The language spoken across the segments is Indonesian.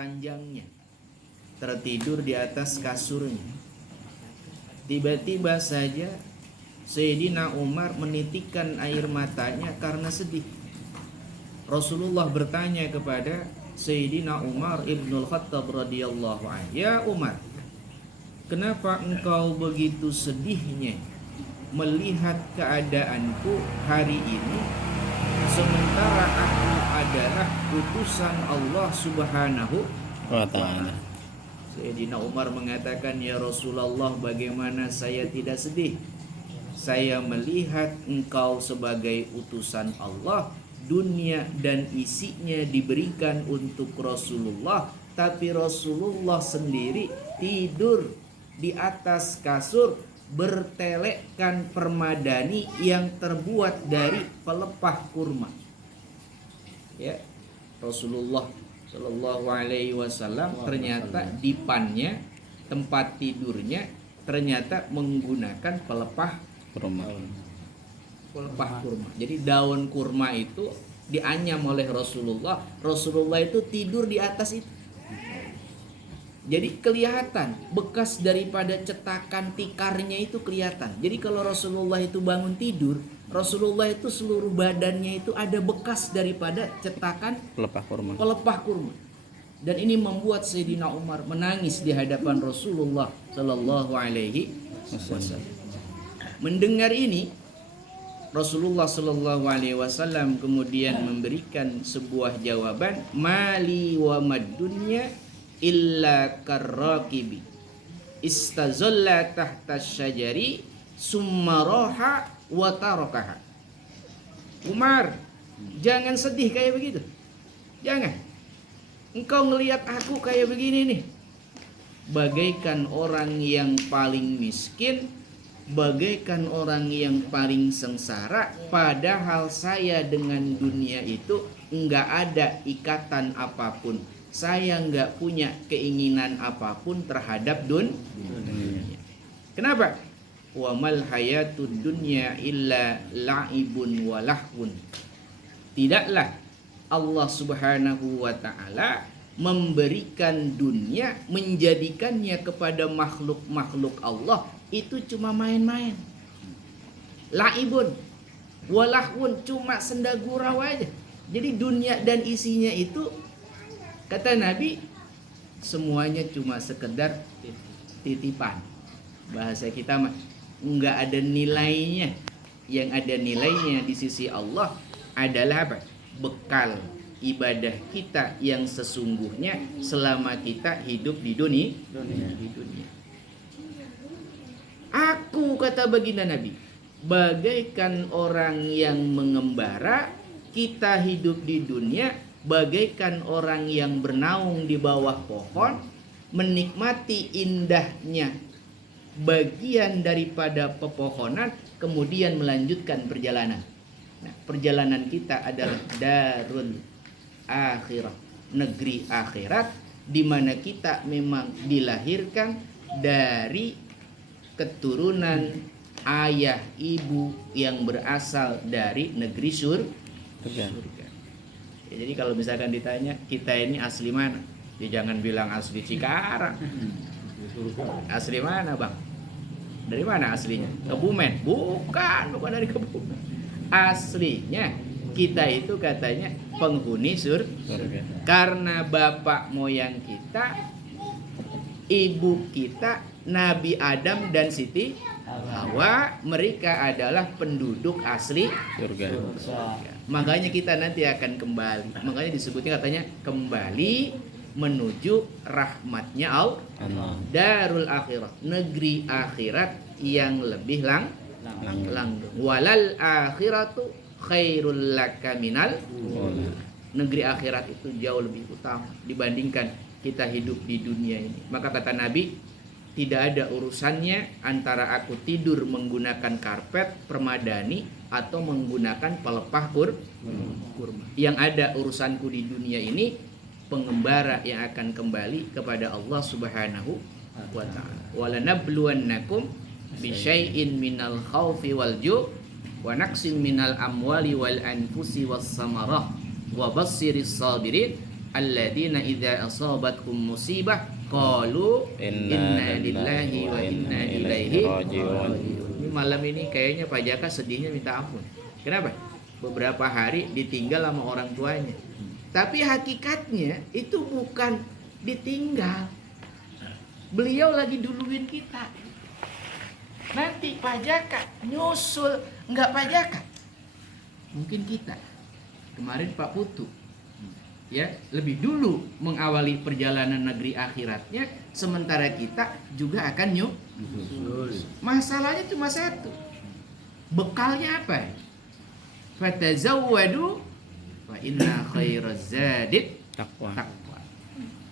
ranjangnya, tertidur di atas kasurnya. Tiba-tiba saja Sayyidina Umar menitikkan air matanya karena sedih. Rasulullah bertanya kepada Sayyidina Umar ibnul Khattab radhiyallahu anhu, "Ya Umar, kenapa engkau begitu sedihnya melihat keadaanku hari ini, sementara aku adalah utusan Allah Subhanahu wa ta'ala?" Sayyidina Umar mengatakan, "Ya Rasulullah, bagaimana saya tidak sedih? Saya melihat engkau sebagai utusan Allah, dunia dan isinya diberikan untuk Rasulullah, tapi Rasulullah sendiri tidur di atas kasur bertelekkan permadani yang terbuat dari pelepah kurma." Ya, Rasulullah Shallallahu Alaihi Wasallam ternyata dipannya, tempat tidurnya ternyata menggunakan pelepah kurma. Pelepah kurma. Jadi daun kurma itu dianyam oleh Rasulullah. Rasulullah itu tidur di atas itu. Jadi kelihatan bekas daripada cetakan tikarnya itu kelihatan. Jadi kalau Rasulullah itu bangun tidur, Rasulullah itu seluruh badannya itu ada bekas daripada cetakan pelepah kurma. Dan ini membuat Sayyidina Umar menangis di hadapan Rasulullah Sallallahu Alaihi Wasallam. Mendengar ini, Rasulullah Sallallahu Alaihi Wasallam kemudian memberikan sebuah jawaban, "Mali wa madunya illa karrakibi istazalla tahta syajari summa roha wa tarakaha." Umar, jangan sedih kayak begitu. Jangan. Engkau ngelihat aku kayak begini nih, bagaikan orang yang paling miskin, bagaikan orang yang paling sengsara, padahal saya dengan dunia itu enggak ada ikatan apapun. Saya enggak punya keinginan apapun terhadap dunia. Kenapa? Wa mal hayatud dunya illa la'ibun wa lahwun. Tidaklah Allah Subhanahu wa ta'ala memberikan dunia, menjadikannya kepada makhluk-makhluk Allah itu cuma main-main. La'ibun wa lahwun, cuma senda gurau aja. Jadi dunia dan isinya itu, kata Nabi, semuanya cuma sekedar titipan. Bahasa kita mah enggak ada nilainya. Yang ada nilainya di sisi Allah adalah apa? Bekal ibadah kita yang sesungguhnya selama kita hidup di dunia. Aku, kata baginda Nabi, bagaikan orang yang mengembara, kita hidup di dunia bagaikan orang yang bernaung di bawah pohon, menikmati indahnya bagian daripada pepohonan, kemudian melanjutkan perjalanan. Nah, perjalanan kita adalah darul akhirat, negeri akhirat, di mana kita memang dilahirkan dari keturunan ayah ibu yang berasal dari negeri surga. Ya, jadi kalau misalkan ditanya kita ini asli mana, ya jangan bilang asli Cikarang. Asli mana bang? Dari mana aslinya? Kebumen? Bukan dari Kebumen. Aslinya kita itu katanya penghuni surga. Karena bapak moyang kita, ibu kita, Nabi Adam dan Siti Hawa, mereka adalah penduduk asli surga. Makanya kita nanti akan kembali. Makanya disebutnya katanya kembali menuju rahmatnya Allah. Darul akhirat, negeri akhirat yang lebih langgeng. Walal akhiratu khairul laka minal. Negeri akhirat itu jauh lebih utama dibandingkan kita hidup di dunia ini. Maka kata Nabi, tidak ada urusannya antara aku tidur menggunakan karpet permadani atau menggunakan pelepah kurma. Yang ada urusanku di dunia ini pengembara yang akan kembali kepada Allah Subhanahu wa ta'ala. Walanabluwannakum bisyai'in minal khawfi wal ju' wa naqsin minal amwali wal anfusi was samarah wa bassiris sabirin alladzina idza asabatkum musibah qalu inna lillahi wa inna ilaihi raji'un. Ini malam ini kayaknya Pak Jaka sedihnya minta ampun. Kenapa? Beberapa hari ditinggal sama orang tuanya. Tapi hakikatnya itu bukan ditinggal. Beliau lagi duluin kita. Nanti Pak Jaka nyusul, enggak Pak Jaka. Mungkin kita. Kemarin Pak Putu ya lebih dulu mengawali perjalanan negeri akhiratnya, sementara kita juga akan nyusul. Masalahnya cuma satu. Bekalnya apa? Fatazawwadu fa inna khairaz zadid taqwa.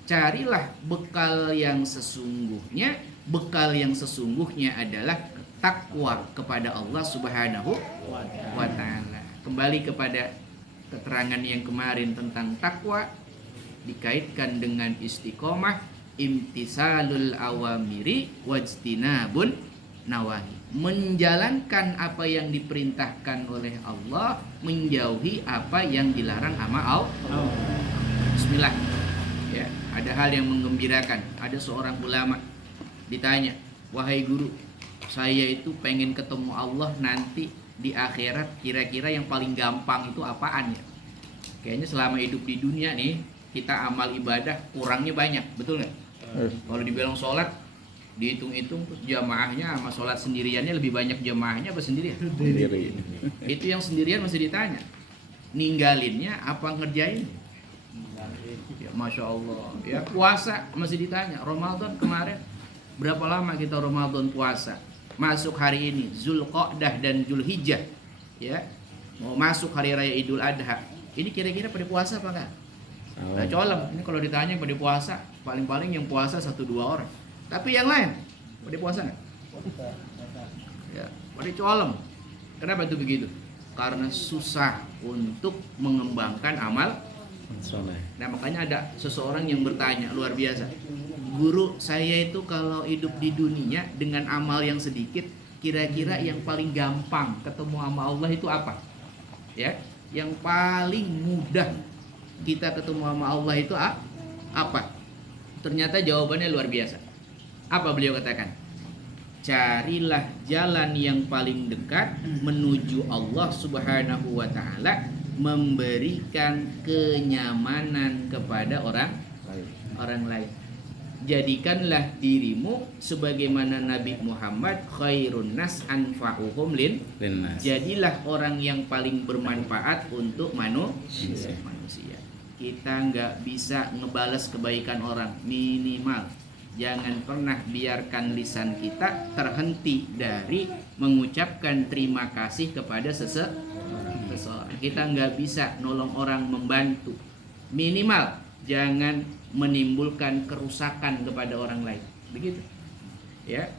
Carilah bekal yang sesungguhnya. Bekal yang sesungguhnya adalah takwa kepada Allah Subhanahu wa taala. Kembali kepada keterangan yang kemarin tentang takwa, dikaitkan dengan istiqomah, imtisalul awamiri wajtinabun nawahi. Menjalankan apa yang diperintahkan oleh Allah, menjauhi apa yang dilarang sama Allah. Bismillah. Ya, ada hal yang menggembirakan. Ada seorang ulama ditanya, "Wahai guru, saya itu pengen ketemu Allah nanti di akhirat, kira-kira yang paling gampang itu apaan ya?" Kayaknya selama hidup di dunia nih, kita amal ibadah kurangnya banyak, betul nggak? Kalau dibilang sholat, dihitung-hitung terus jamaahnya sama sholat sendiriannya lebih banyak jamaahnya apa sendirian? Sendiri. Itu yang sendirian masih ditanya, ninggalinnya apa ngerjain? Ya, Masya Allah. Ya, puasa masih ditanya, Ramadan kemarin berapa lama kita Ramadan puasa? Masuk hari ini Zulqa'dah dan Zulhijjah, ya, mau masuk hari raya Idul Adha. Ini kira-kira pada puasa apa enggak? Nah, colem. Ini kalau ditanya pada puasa, paling-paling yang puasa 1-2 orang. Tapi yang lain pada puasa enggak? Ya, pada colem. Kenapa itu begitu? Karena susah untuk mengembangkan amal soleh. Nah, makanya ada seseorang yang bertanya luar biasa, "Guru, saya itu kalau hidup di dunia dengan amal yang sedikit, kira-kira yang paling gampang ketemu sama Allah itu apa?" Ya, yang paling mudah kita ketemu sama Allah itu apa? Ternyata jawabannya luar biasa. Apa beliau katakan? Carilah jalan yang paling dekat menuju Allah Subhanahu wa taala, memberikan kenyamanan kepada orang lain. Jadikanlah dirimu sebagaimana Nabi Muhammad, khairun nas anfa'uhum linnas. Jadilah orang yang paling bermanfaat untuk manusia. Kita nggak bisa ngebales kebaikan orang, minimal jangan pernah biarkan lisan kita terhenti dari mengucapkan terima kasih kepada seseorang. Kita nggak bisa nolong orang, membantu, minimal jangan menimbulkan kerusakan kepada orang lain. Begitu, ya.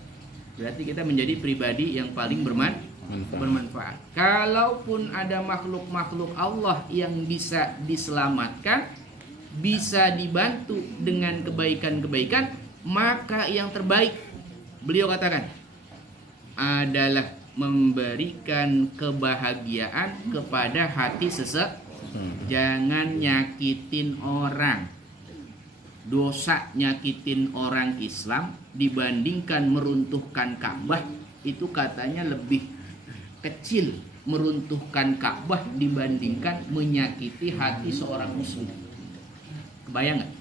Berarti kita menjadi pribadi yang paling bermanfaat. Kalaupun ada makhluk-makhluk Allah yang bisa diselamatkan, bisa dibantu dengan kebaikan-kebaikan, maka yang terbaik, beliau katakan, adalah memberikan kebahagiaan kepada hati seseorang. Jangan nyakitin orang. Dosa nyakitin orang Islam dibandingkan meruntuhkan Ka'bah, itu katanya lebih kecil meruntuhkan Ka'bah dibandingkan menyakiti hati seorang muslim. Kebayang nggak?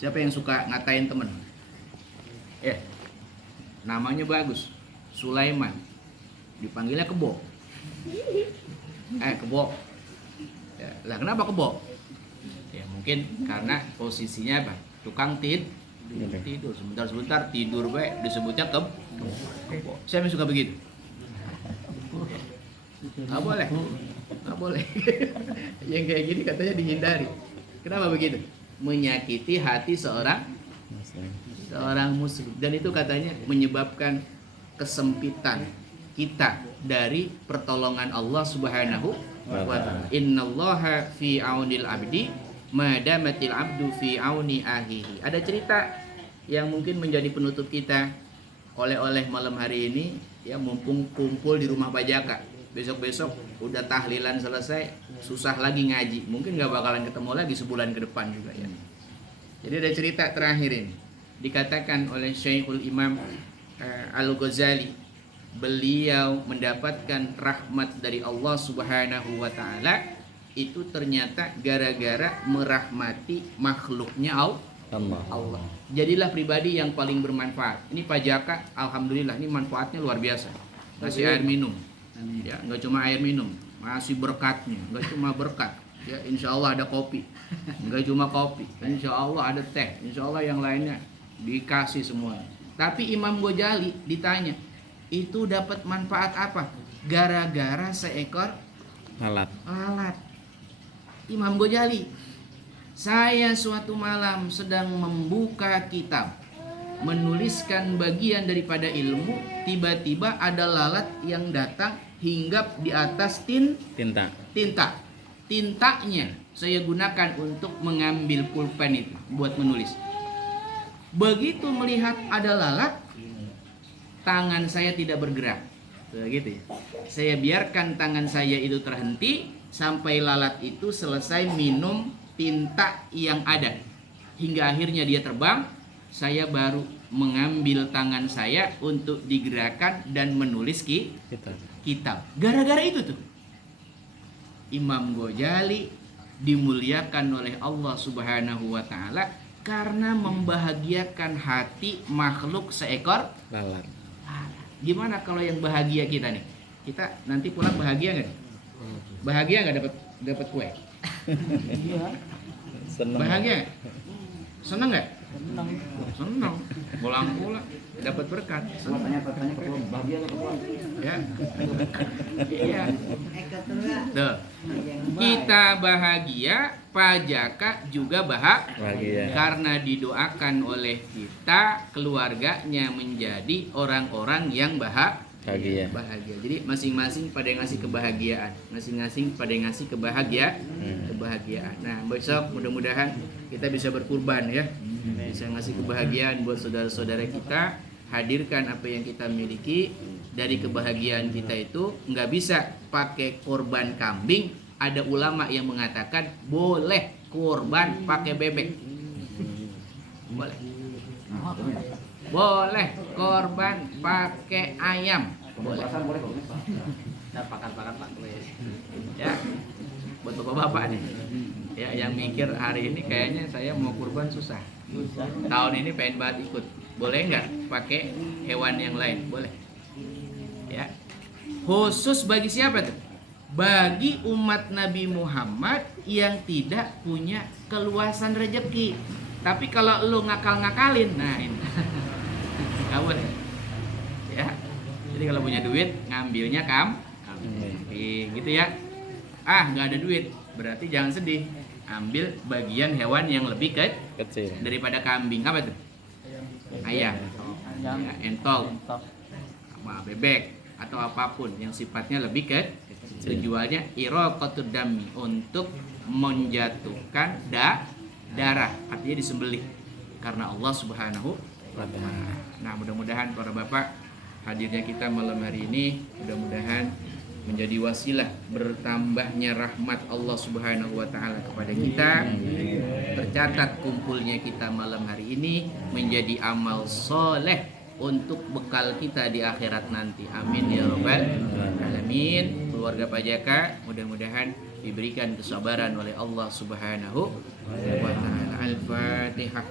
Siapa yang suka ngatain temen? Namanya bagus, Sulaiman, dipanggilnya Kebo. Kebo. Ya, lah kenapa Kebo? Ya mungkin karena posisinya apa? Tukang tidur, sebentar tidur baik, disebutnya Kebo. Siapa yang suka begitu? Nggak boleh. Yang kayak gini katanya dihindari. Kenapa begitu? Menyakiti hati seorang muslim, dan itu katanya menyebabkan kesempitan kita dari pertolongan Allah Subhanahu wa ta'ala. Innallaha fi aunil abdi madamatil abdu fi auni ahihi. Ada cerita yang mungkin menjadi penutup kita oleh malam hari ini, ya, mumpung kumpul di rumah Pak Jaka. besok-besok udah tahlilan selesai, susah lagi ngaji, mungkin nggak bakalan ketemu lagi sebulan ke depan juga ya. Jadi ada cerita terakhir ini, dikatakan oleh Syekhul Imam Al-Ghazali, beliau mendapatkan rahmat dari Allah Subhanahu wa taala itu ternyata gara-gara merahmati makhluknya Allah. Jadilah pribadi yang paling bermanfaat. Ini Pak Jaka, alhamdulillah ini manfaatnya luar biasa. Ngasih air minum. Ya, nggak cuma air minum, masih berkatnya. Nggak cuma berkat. Ya, insya Allah ada kopi. Nggak cuma kopi, insya Allah ada teh. Insya Allah yang lainnya dikasih semua. Tapi Imam Ghazali ditanya, itu dapat manfaat apa? Gara-gara seekor alat. Imam Ghazali, saya suatu malam sedang membuka kitab, menuliskan bagian daripada ilmu, tiba-tiba ada lalat yang datang hinggap di atas tinta. Tintanya saya gunakan untuk mengambil pulpen itu buat menulis. Begitu melihat ada lalat, tangan saya tidak bergerak. Begitu ya. Saya biarkan tangan saya itu terhenti sampai lalat itu selesai minum tinta yang ada. Hingga akhirnya dia terbang, saya baru mengambil tangan saya untuk digerakkan dan menulis kitab. Gara-gara itu tuh Imam Ghazali dimuliakan oleh Allah Subhanahu wa taala karena membahagiakan hati makhluk seekor lalat. Gimana kalau yang bahagia kita nih? Kita nanti pulang bahagia nggak? Bahagia nggak dapat kue? Iya. Bahagia? Senang nggak? Senang. Pulang dapat berkat. Tanya bahagia nggak? Ya. Iya. Tuh. Kita bahagia, Pak Jaka juga bahagia. Karena didoakan oleh kita, keluarganya menjadi orang-orang yang bahagia. Jadi masing-masing pada ngasih kebahagiaan, masing-masing pada ngasih kebahagiaan. Nah, besok mudah-mudahan kita bisa berkurban ya. Bisa ngasih kebahagiaan buat saudara-saudara kita. Hadirkan apa yang kita miliki. Dari kebahagiaan kita itu nggak bisa pakai korban kambing. Ada ulama yang mengatakan boleh korban pakai bebek. Boleh korban pakai ayam. Boleh. Pakan-pakan Pak. Ya. Buat bapak-bapak nih. Ya, yang mikir hari ini kayaknya saya mau kurban susah. Tahun ini pengen banget ikut. Boleh nggak pakai hewan yang lain? Boleh. Ya. Khusus bagi siapa tuh? Bagi umat Nabi Muhammad yang tidak punya keluasan rezeki. Tapi kalau lu ngakal-ngakalin, nah ini nggak boleh. Ya. Jadi kalau punya duit ngambilnya gitu ya. Nggak ada duit, berarti jangan sedih. Ambil bagian hewan yang lebih kecil daripada kambing. Apa tuh? Ayam. Ya, entol. Sama bebek atau apapun yang sifatnya lebih tujuannya iraqatud dami, untuk menjatuhkan darah, artinya disembelih karena Allah Subhanahu wa taala. Nah, mudah-mudahan para bapak, hadirnya kita malam hari ini mudah-mudahan menjadi wasilah bertambahnya rahmat Allah Subhanahu wa taala kepada kita. Tercatat kumpulnya kita malam hari ini menjadi amal soleh untuk bekal kita di akhirat nanti. Amin ya rabbal alamin. Keluarga Pak Jaka mudah-mudahan diberikan kesabaran oleh Allah Subhanahu wa taala. Al-Fatihah.